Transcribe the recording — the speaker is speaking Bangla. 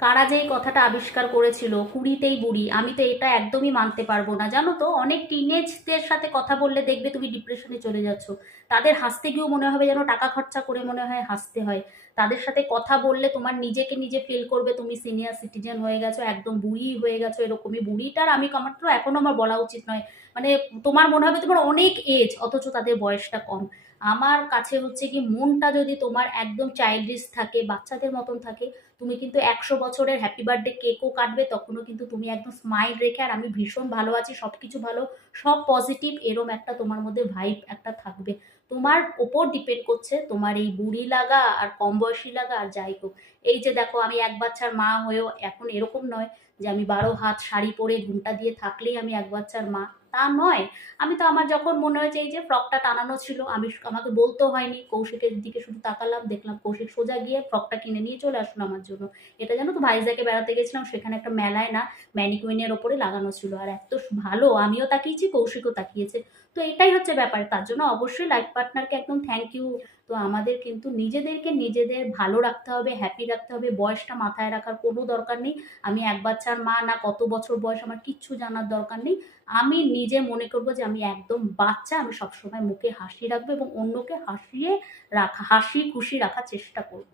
কারা যে এই কথাটা আবিষ্কার করেছিল 20তেই বুড়ি, আমি তো এটা একদমই মানতে পারবো না। জানো তো, অনেক টিনেজদের সাথে কথা বললে দেখবে তুমি ডিপ্রেশনে চলে যাচ্ছ। তাদের হাসতে গিয়েও মনে হবে যেন টাকা খরচা করে মনে হয় হাসতে হয়। তাদের সাথে কথা বললে তোমার নিজেকে নিজে ফিল করবে তুমি সিনিয়র সিটিজেন হয়ে গেছো, একদম বুড়ি হয়ে গেছো। এরকমই বুড়িটার আমি মাত্র এখনো আমার বলা উচিত নয়। মানে তোমার মনে হবে তোমার অনেক এজ, অথচ তাদের বয়সটা কম। আমার কাছে হচ্ছে কি, মনটা যদি তোমার একদম চাইল্ডিশ থাকে, বাচ্চাদের মতন থাকে, তুমি কিন্তু 100 বছরের হ্যাপি বার্থডে কেকও কাটবে, তখনও কিন্তু তুমি একদম স্মাইল রেখে আর আমি ভীষণ ভালো আছি, সবকিছু ভালো, সব পজিটিভ, এরম একটা তোমার মধ্যে ভাইব একটা থাকবে। তোমার ওপর ডিপেন্ড করছে তোমার এই বুড়ি লাগা আর কম বয়সী লাগা আর যাই হোক। এই যে দেখো, আমি এক বাচ্চার মা হয়েও এখন এরকম নয় যে আমি 12 হাত শাড়ি পরে ঘুমটা দিয়ে থাকলেই আমি এক বাচ্চার মা, তা নয়। আমি তো আমার যখন মনে হয়েছে এই যে ফ্রকটা টানানো ছিল, আমাকে বলতেও হয়নি, কৌশিকের দিকে শুধু তাকালাম, দেখলাম কৌশিক সোজা গিয়ে ফ্রকটা কিনে নিয়ে চলে আসলো আমার জন্য। এটা জানো তো, ভাইজ্যাকে বেড়াতে গেছিলাম, সেখানে একটা মেলায় না ম্যানিকুইনের ওপরে লাগানো ছিল, আর এত ভালো, আমিও তাকিয়েছি কৌশিকও তাকিয়েছে। তো এটাই হচ্ছে ব্যাপার, তার জন্য অবশ্যই লাইফ পার্টনারকে একদম থ্যাংক ইউ। তো আমাদের কিন্তু নিজেদেরকে নিজেদের ভালো রাখতে হবে, হ্যাপি রাখতে হবে, বয়সটা মাথায় রাখার কোনো দরকার নেই। আমি এক বাচ্চার মা না, কত বছর বয়স আমার কিচ্ছু জানার দরকার নেই। আমি নিজে মনে করব যে আমি একদম বাচ্চা, আমি সবসময় মুখে হাসি রাখবো এবং অন্যকে হাসিয়ে রাখা, হাসি খুশি রাখার চেষ্টা করব।